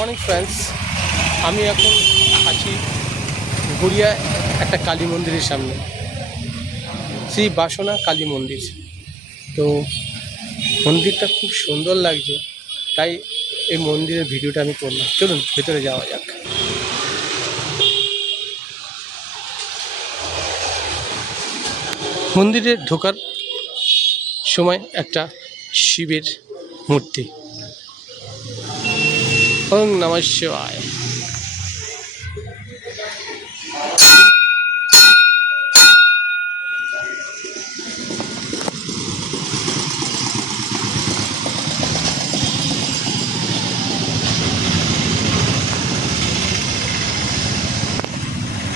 Morning friends, আমি এখন আছি গড়িয়া একটা কালী মন্দিরের সামনে, শ্রী বাসনা কালী মন্দির। তো মন্দিরটা খুব সুন্দর লাগছে, তাই এই মন্দিরের ভিডিওটা আমি করলাম। চলুন ভেতরে যাওয়া যাক। মন্দিরে ঢোকার সময় একটা শিবের মূর্তি। ওং নমঃ শিবায়।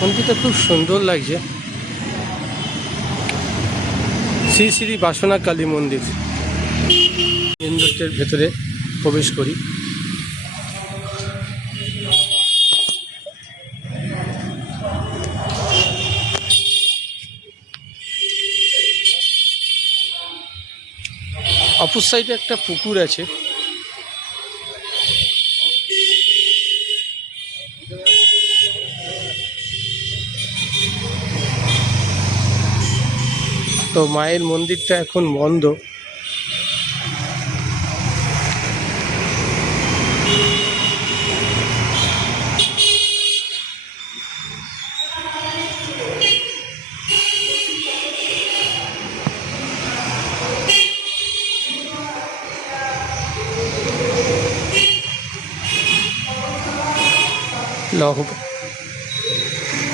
মন্দিরটা খুব সুন্দর লাগছে। শ্রী শ্রী বাসনা কালী মন্দির। মন্দিরটার ভেতরে প্রবেশ করি। অপর সাইডে একটা পুকুর আছে। তো মায়ের মন্দিরটা এখন বন্ধ।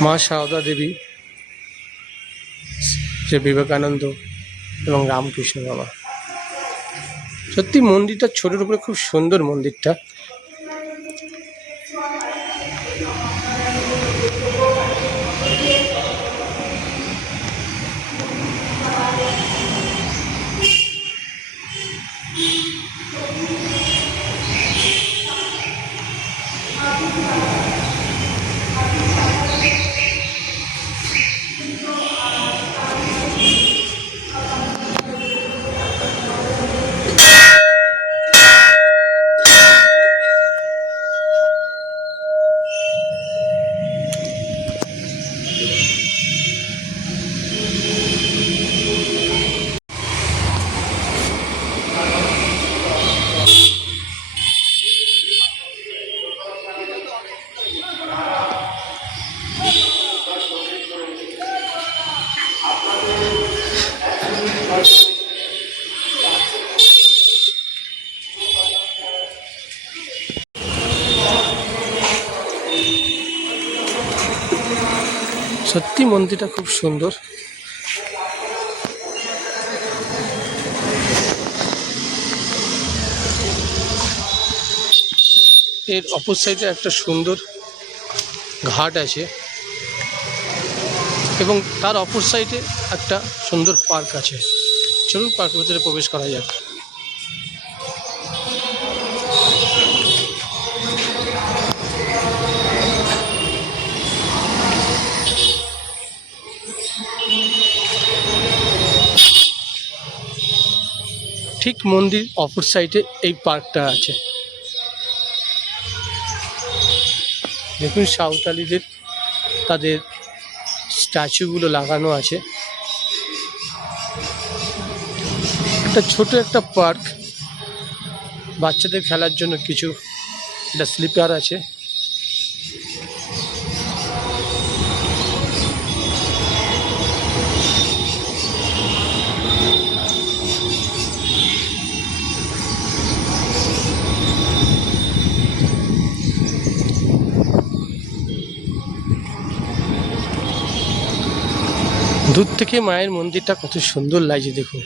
মা সারদা দেবী, শ্রী বিবেকানন্দ এবং রামকৃষ্ণ বাবা। সত্যি মন্দিরটা ছোটোর উপরে খুব সুন্দর মন্দিরটা। সত্যি মন্দিরটা খুব সুন্দর। এর অপর সাইডে একটা সুন্দর ঘাট আছে এবং তার অপর সাইডে একটা সুন্দর পার্ক আছে। চলুন পার্কের ভিতরে প্রবেশ করা যাক। ঠিক মন্দির অপর সাইডে এই পার্কটা আছে। দেখুন সাঁওতালিদের তাদের স্ট্যাচুগুলো লাগানো আছে। একটা ছোট একটা পার্ক, বাচ্চাদের খেলার জন্য কিছু একটা স্লিপার আছে। দূর থেকে মায়ের মন্দিরটা কত সুন্দর লাগছে দেখুন।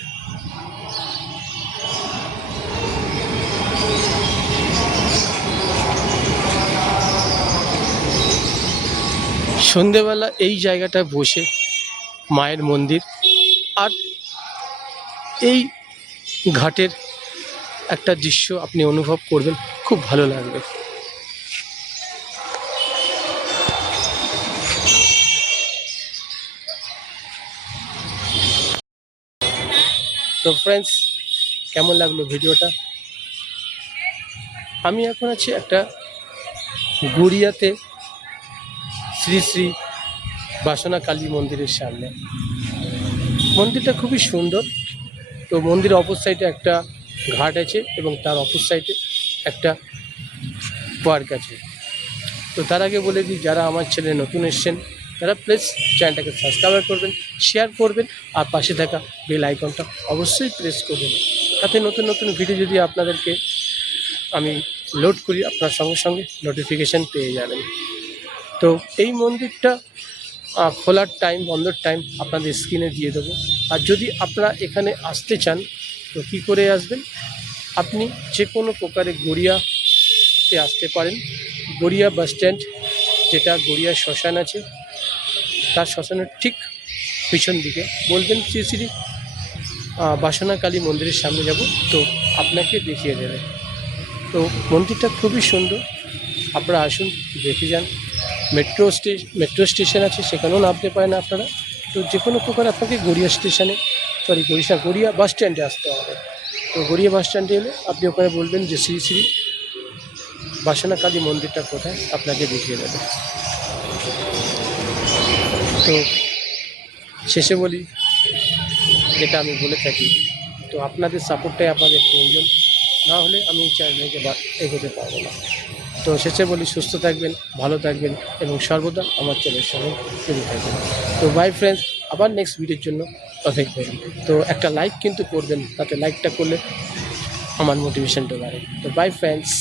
সন্ধেবেলা এই জায়গাটায় বসে মায়ের মন্দির আর এই ঘাটের একটা দৃশ্য আপনি অনুভব করবেন, খুব ভালো লাগবে। তো ফ্রেন্ডস, কেমন লাগলো ভিডিওটা? আমি এখন আছি একটা গড়িয়াতে শ্রী শ্রী বাসনা কালী মন্দিরের সামনে। মন্দিরটা খুবই সুন্দর। তো মন্দিরের অপর সাইডে একটা ঘাট আছে এবং তার অপর সাইডে একটা পার্ক আছে। তো তার আগে বলে দিই, যারা আমার চ্যানেলে নতুন এসছেন তারা প্লিজ চ্যানেলটাকে সাবস্ক্রাইব করবেন, শেয়ার করবেন, আর পাশে থাকা বেল আইকনটা অবশ্যই প্রেস করবেন। তাতে নতুন নতুন ভিডিও যদি আপনাদেরকে আমি লোড করি, আপনার সঙ্গে সঙ্গে নোটিফিকেশান পেয়ে যাবেন। তো এই মন্দিরটা খোলার টাইম, বন্ধর টাইম আপনাদের স্ক্রিনে দিয়ে দেবো। আর যদি আপনারা এখানে আসতে চান তো কী করে আসবেন, আপনি যে কোনো প্রকারে গড়িয়াতে আসতে পারেন। গড়িয়া বাস স্ট্যান্ড, যেটা গড়িয়া শ্মশান আছে, তার শ্মশানের ঠিক পিছন দিকে বলবেন শ্রী শ্রী বাসনা কালী মন্দিরের সামনে যাব, তো আপনাকে দেখিয়ে দেবে। তো মন্দিরটা খুবই সুন্দর, আপনারা আসুন, দেখে যান। মেট্রো স্টেশন আছে, সেখানেও নামতে পারেন আপনারা। তো যে কোনো প্রকার আপনাকে গড়িয়া স্টেশনে, গড়িয়া বাস স্ট্যান্ডে আসতে হবে। তো গড়িয়া বাস স্ট্যান্ডে এলে আপনি ওখানে বলবেন যে শ্রী শ্রী বাসনা কালী মন্দিরটা কোথায়, আপনাকে দেখিয়ে দেবে। তো শেষে বলি, যেটা আমি বলে থাকি, তো আপনাদের সাপোর্টটাই আপনাদের প্রয়োজন, না হলে আমি এই চ্যানেলকে এগোতে পারবো না। তো শেষে বলি, সুস্থ থাকবেন, ভালো থাকবেন এবং সর্বদা আমার চ্যানেলের সঙ্গে জুড়ে থাকবেন। তো বাই ফ্রেন্ডস, আবার নেক্সট ভিডিওর জন্য অপেক্ষা করবেন। তো একটা লাইক কিন্তু করবেন, তাতে লাইকটা করলে আমার মোটিভেশনটা বাড়ে। তো বাই ফ্রেন্ডস।